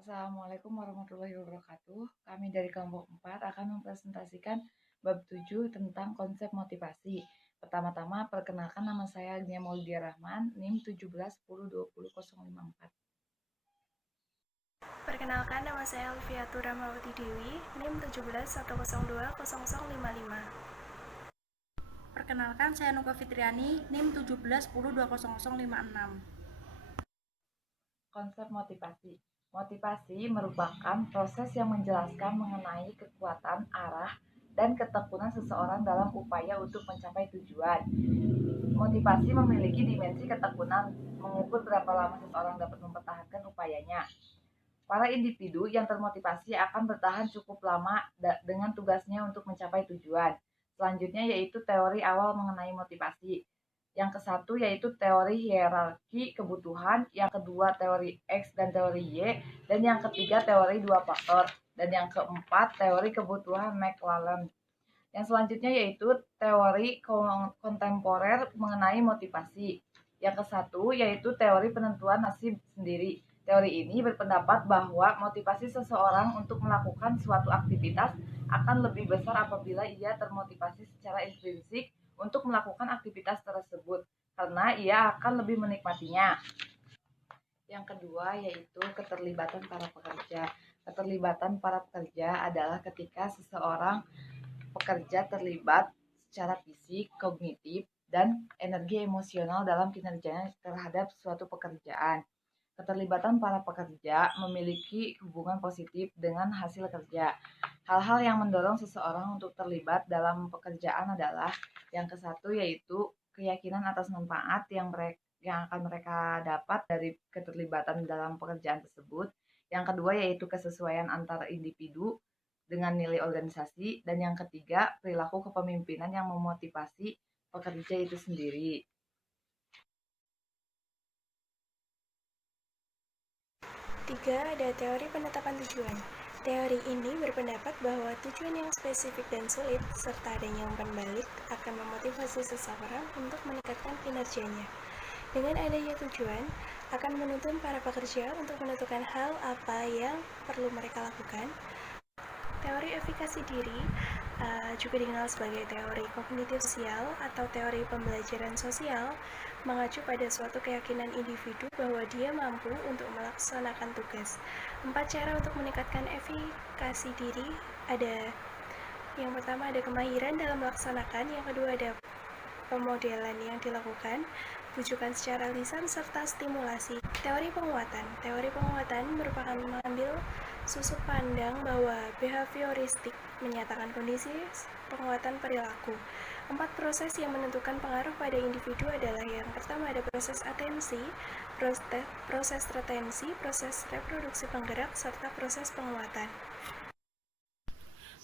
Assalamualaikum warahmatullahi wabarakatuh. Kami dari kelompok 4 akan mempresentasikan bab 7 tentang konsep motivasi. Pertama-tama, perkenalkan nama saya Agnia Maulidia Rahman, NIM 1710200054. Perkenalkan, nama saya Alfiatur Rahmawati Dewi, NIM 1710200055. Perkenalkan, saya Nuka Fitriani, NIM 1710200056. Konsep motivasi. Motivasi merupakan proses yang menjelaskan mengenai kekuatan, arah, dan ketekunan seseorang dalam upaya untuk mencapai tujuan. Motivasi memiliki dimensi ketekunan, mengukur berapa lama seseorang dapat mempertahankan upayanya. Para individu yang termotivasi akan bertahan cukup lama dengan tugasnya untuk mencapai tujuan. Selanjutnya yaitu teori awal mengenai motivasi. Yang ke-1 yaitu teori hierarki kebutuhan, yang kedua teori X dan teori Y, dan yang ketiga teori dua faktor, dan yang keempat teori kebutuhan McLaren. Yang selanjutnya yaitu teori kontemporer mengenai motivasi. Yang ke-1 yaitu teori penentuan nasib sendiri. Teori ini berpendapat bahwa motivasi seseorang untuk melakukan suatu aktivitas akan lebih besar apabila ia termotivasi secara intrinsik untuk melakukan aktivitas tersebut, karena ia akan lebih menikmatinya. Yang kedua yaitu keterlibatan para pekerja. Keterlibatan para pekerja adalah ketika seseorang pekerja terlibat secara fisik, kognitif, dan energi emosional dalam kinerjanya terhadap suatu pekerjaan. Keterlibatan para pekerja memiliki hubungan positif dengan hasil kerja. Hal-hal yang mendorong seseorang untuk terlibat dalam pekerjaan adalah yang ke-1 yaitu keyakinan atas manfaat yang akan mereka dapat dari keterlibatan dalam pekerjaan tersebut. Yang kedua yaitu kesesuaian antara individu dengan nilai organisasi, dan yang ketiga perilaku kepemimpinan yang memotivasi pekerja itu sendiri. 3. Ada teori penetapan tujuan. Teori ini berpendapat bahwa tujuan yang spesifik dan sulit, serta adanya umpan balik, akan memotivasi seseorang untuk meningkatkan kinerjanya. Dengan adanya tujuan, akan menuntun para pekerja untuk menentukan hal apa yang perlu mereka lakukan. Teori efikasi diri juga dikenal sebagai teori kognitif sosial atau teori pembelajaran sosial, mengacu pada suatu keyakinan individu bahwa dia mampu untuk melaksanakan tugas. 4 cara untuk meningkatkan efikasi diri ada: yang pertama ada kemahiran dalam melaksanakan, yang kedua ada pemodelan yang dilakukan, rujukan secara lisan, serta stimulasi. Teori penguatan. Teori penguatan merupakan mengambil sudut pandang bahwa behavioristik menyatakan kondisi penguatan perilaku. 4 proses yang menentukan pengaruh pada individu adalah: yang pertama ada proses atensi, proses retensi, proses reproduksi penggerak, serta proses penguatan.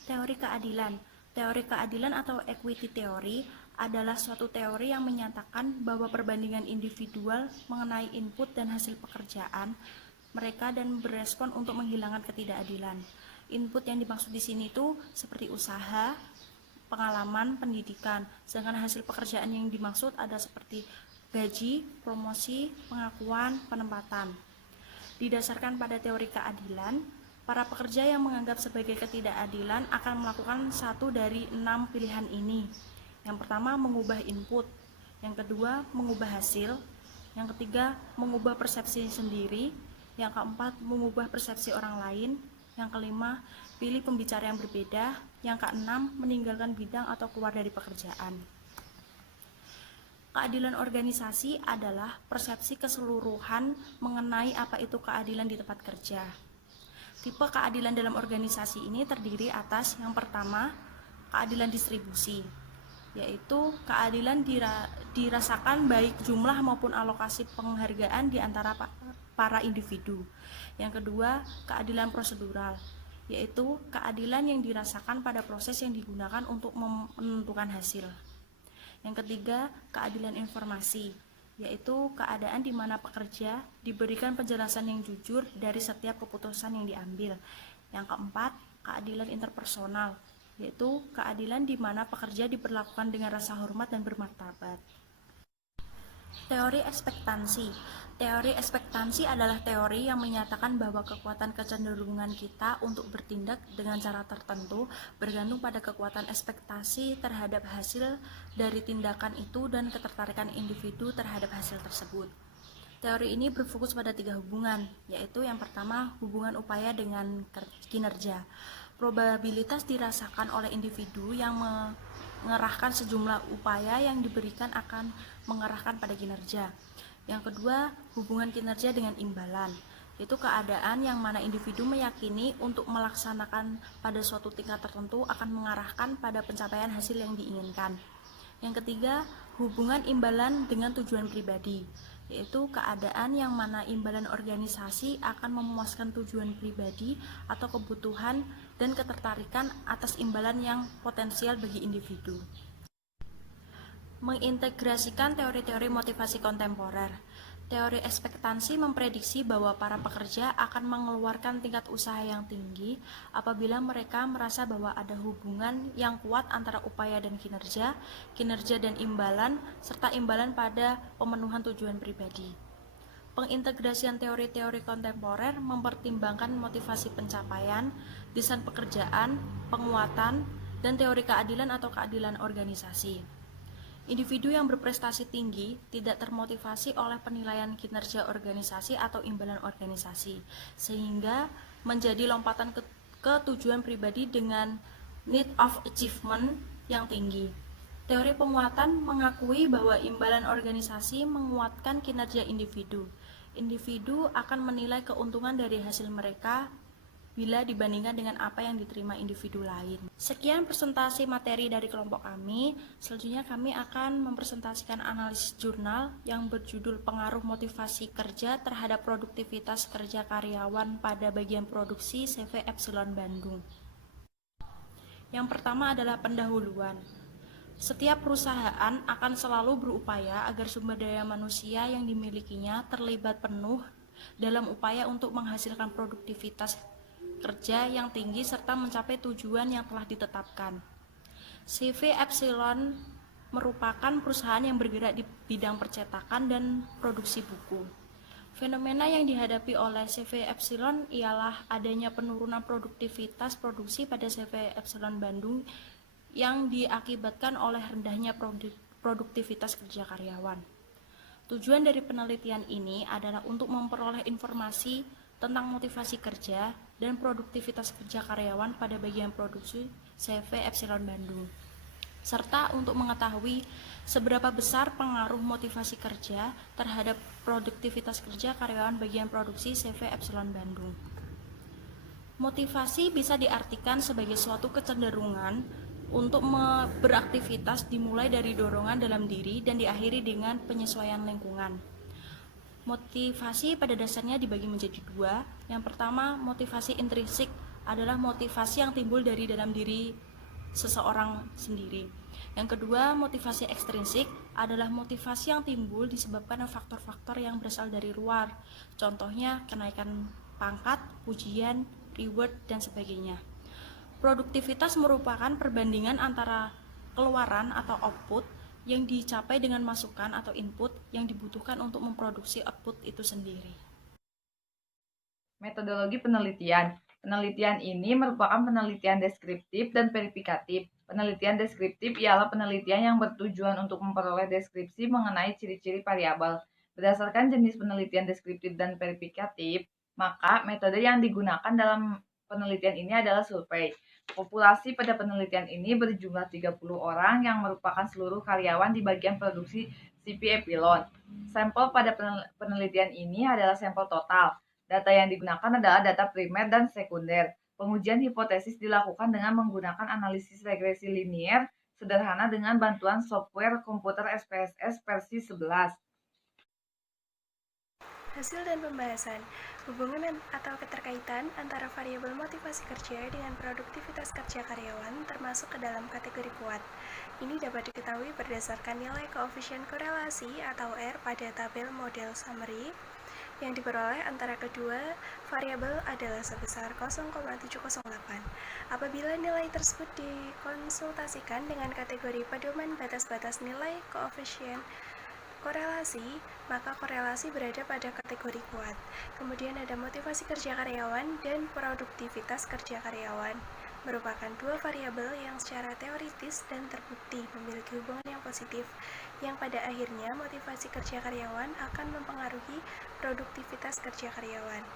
Teori keadilan. Teori keadilan atau equity theory adalah suatu teori yang menyatakan bahwa perbandingan individual mengenai input dan hasil pekerjaan mereka dan berespon untuk menghilangkan ketidakadilan. Input yang dimaksud di sini itu seperti usaha, pengalaman, pendidikan, sedangkan hasil pekerjaan yang dimaksud ada seperti gaji, promosi, pengakuan, penempatan. Didasarkan pada teori keadilan, para pekerja yang menganggap sebagai ketidakadilan akan melakukan satu dari 6 pilihan ini. Yang pertama, mengubah input. Yang kedua, mengubah hasil. Yang ketiga, mengubah persepsi sendiri. Yang keempat, mengubah persepsi orang lain. Yang kelima, pilih pembicara yang berbeda. Yang keenam, meninggalkan bidang atau keluar dari pekerjaan. Keadilan organisasi adalah persepsi keseluruhan mengenai apa itu keadilan di tempat kerja. Tipe keadilan dalam organisasi ini terdiri atas yang pertama, keadilan distribusi, yaitu keadilan dirasakan baik jumlah maupun alokasi penghargaan di antara para individu. Yang kedua, keadilan prosedural, yaitu keadilan yang dirasakan pada proses yang digunakan untuk menentukan hasil. Yang ketiga, keadilan informasi, yaitu keadaan di mana pekerja diberikan penjelasan yang jujur dari setiap keputusan yang diambil. Yang keempat, keadilan interpersonal, yaitu keadilan di mana pekerja diperlakukan dengan rasa hormat dan bermartabat. Teori ekspektansi. Teori ekspektansi adalah teori yang menyatakan bahwa kekuatan kecenderungan kita untuk bertindak dengan cara tertentu bergantung pada kekuatan ekspektasi terhadap hasil dari tindakan itu dan ketertarikan individu terhadap hasil tersebut. Teori ini berfokus pada 3 hubungan, yaitu yang pertama hubungan upaya dengan kinerja. Probabilitas dirasakan oleh individu yang mengerahkan sejumlah upaya yang diberikan akan mengerahkan pada kinerja. Yang kedua, hubungan kinerja dengan imbalan, yaitu keadaan yang mana individu meyakini untuk melaksanakan pada suatu tingkat tertentu akan mengarahkan pada pencapaian hasil yang diinginkan. Yang ketiga, hubungan imbalan dengan tujuan pribadi, yaitu keadaan yang mana imbalan organisasi akan memuaskan tujuan pribadi atau kebutuhan dan ketertarikan atas imbalan yang potensial bagi individu. Mengintegrasikan teori-teori motivasi kontemporer. Teori ekspektansi memprediksi bahwa para pekerja akan mengeluarkan tingkat usaha yang tinggi apabila mereka merasa bahwa ada hubungan yang kuat antara upaya dan kinerja, kinerja dan imbalan, serta imbalan pada pemenuhan tujuan pribadi. Pengintegrasian teori-teori kontemporer mempertimbangkan motivasi pencapaian, desain pekerjaan, penguatan, dan teori keadilan atau keadilan organisasi. Individu yang berprestasi tinggi tidak termotivasi oleh penilaian kinerja organisasi atau imbalan organisasi, sehingga menjadi lompatan ke tujuan pribadi dengan need of achievement yang tinggi. Teori penguatan mengakui bahwa imbalan organisasi menguatkan kinerja individu. Individu akan menilai keuntungan dari hasil mereka bila dibandingkan dengan apa yang diterima individu lain. Sekian presentasi materi dari kelompok kami. Selanjutnya kami akan mempresentasikan analisis jurnal yang berjudul Pengaruh Motivasi Kerja terhadap Produktivitas Kerja Karyawan pada Bagian Produksi CV Epsilon Bandung. Yang pertama adalah pendahuluan. Setiap perusahaan akan selalu berupaya agar sumber daya manusia yang dimilikinya terlibat penuh dalam upaya untuk menghasilkan produktivitas kerja yang tinggi serta mencapai tujuan yang telah ditetapkan. CV Epsilon merupakan perusahaan yang bergerak di bidang percetakan dan produksi buku. Fenomena yang dihadapi oleh CV Epsilon ialah adanya penurunan produktivitas produksi pada CV Epsilon Bandung yang diakibatkan oleh rendahnya produktivitas kerja karyawan. Tujuan dari penelitian ini adalah untuk memperoleh informasi tentang motivasi kerja dan produktivitas kerja karyawan pada bagian produksi CV Epsilon Bandung, serta untuk mengetahui seberapa besar pengaruh motivasi kerja terhadap produktivitas kerja karyawan bagian produksi CV Epsilon Bandung. Motivasi bisa diartikan sebagai suatu kecenderungan untuk beraktivitas dimulai dari dorongan dalam diri dan diakhiri dengan penyesuaian lingkungan. Motivasi pada dasarnya dibagi menjadi 2. Yang pertama, motivasi intrinsik adalah motivasi yang timbul dari dalam diri seseorang sendiri. Yang kedua, motivasi ekstrinsik adalah motivasi yang timbul disebabkan faktor-faktor yang berasal dari luar. Contohnya kenaikan pangkat, pujian, reward, dan sebagainya. Produktivitas merupakan perbandingan antara keluaran atau output yang dicapai dengan masukan atau input yang dibutuhkan untuk memproduksi output itu sendiri. Metodologi penelitian. Penelitian ini merupakan penelitian deskriptif dan verifikatif. Penelitian deskriptif ialah penelitian yang bertujuan untuk memperoleh deskripsi mengenai ciri-ciri variabel. Berdasarkan jenis penelitian deskriptif dan verifikatif, maka metode yang digunakan dalam penelitian ini adalah survei. Populasi pada penelitian ini berjumlah 30 orang yang merupakan seluruh karyawan di bagian produksi CV Epsilon. Sampel pada penelitian ini adalah sampel total. Data yang digunakan adalah data primer dan sekunder. Pengujian hipotesis dilakukan dengan menggunakan analisis regresi linier sederhana dengan bantuan software komputer SPSS versi 11. Hasil dan pembahasan. Hubungan atau keterkaitan antara variabel motivasi kerja dengan produktivitas kerja karyawan termasuk ke dalam kategori kuat. Ini dapat diketahui berdasarkan nilai koefisien korelasi atau R pada tabel model summary yang diperoleh antara kedua variabel adalah sebesar 0,708. Apabila nilai tersebut korelasi, maka korelasi berada pada kategori kuat. Kemudian ada motivasi kerja karyawan dan produktivitas kerja karyawan, merupakan dua variabel yang secara teoritis dan terbukti memiliki hubungan yang positif, yang pada akhirnya motivasi kerja karyawan akan mempengaruhi produktivitas kerja karyawan.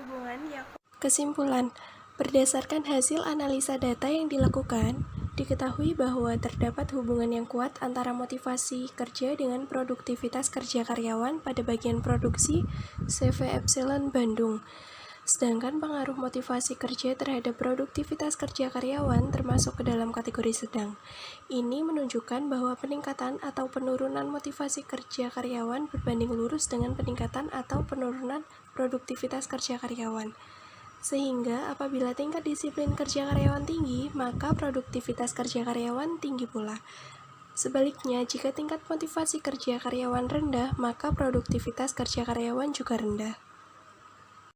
Hubungan yang Kesimpulan, berdasarkan hasil analisa data yang dilakukan, diketahui bahwa terdapat hubungan yang kuat antara motivasi kerja dengan produktivitas kerja karyawan pada bagian produksi CV Epsilon Bandung. Sedangkan pengaruh motivasi kerja terhadap produktivitas kerja karyawan termasuk ke dalam kategori sedang. Ini menunjukkan bahwa peningkatan atau penurunan motivasi kerja karyawan berbanding lurus dengan peningkatan atau penurunan produktivitas kerja karyawan. Sehingga apabila tingkat disiplin kerja karyawan tinggi, maka produktivitas kerja karyawan tinggi pula. Sebaliknya, jika tingkat motivasi kerja karyawan rendah, maka produktivitas kerja karyawan juga rendah.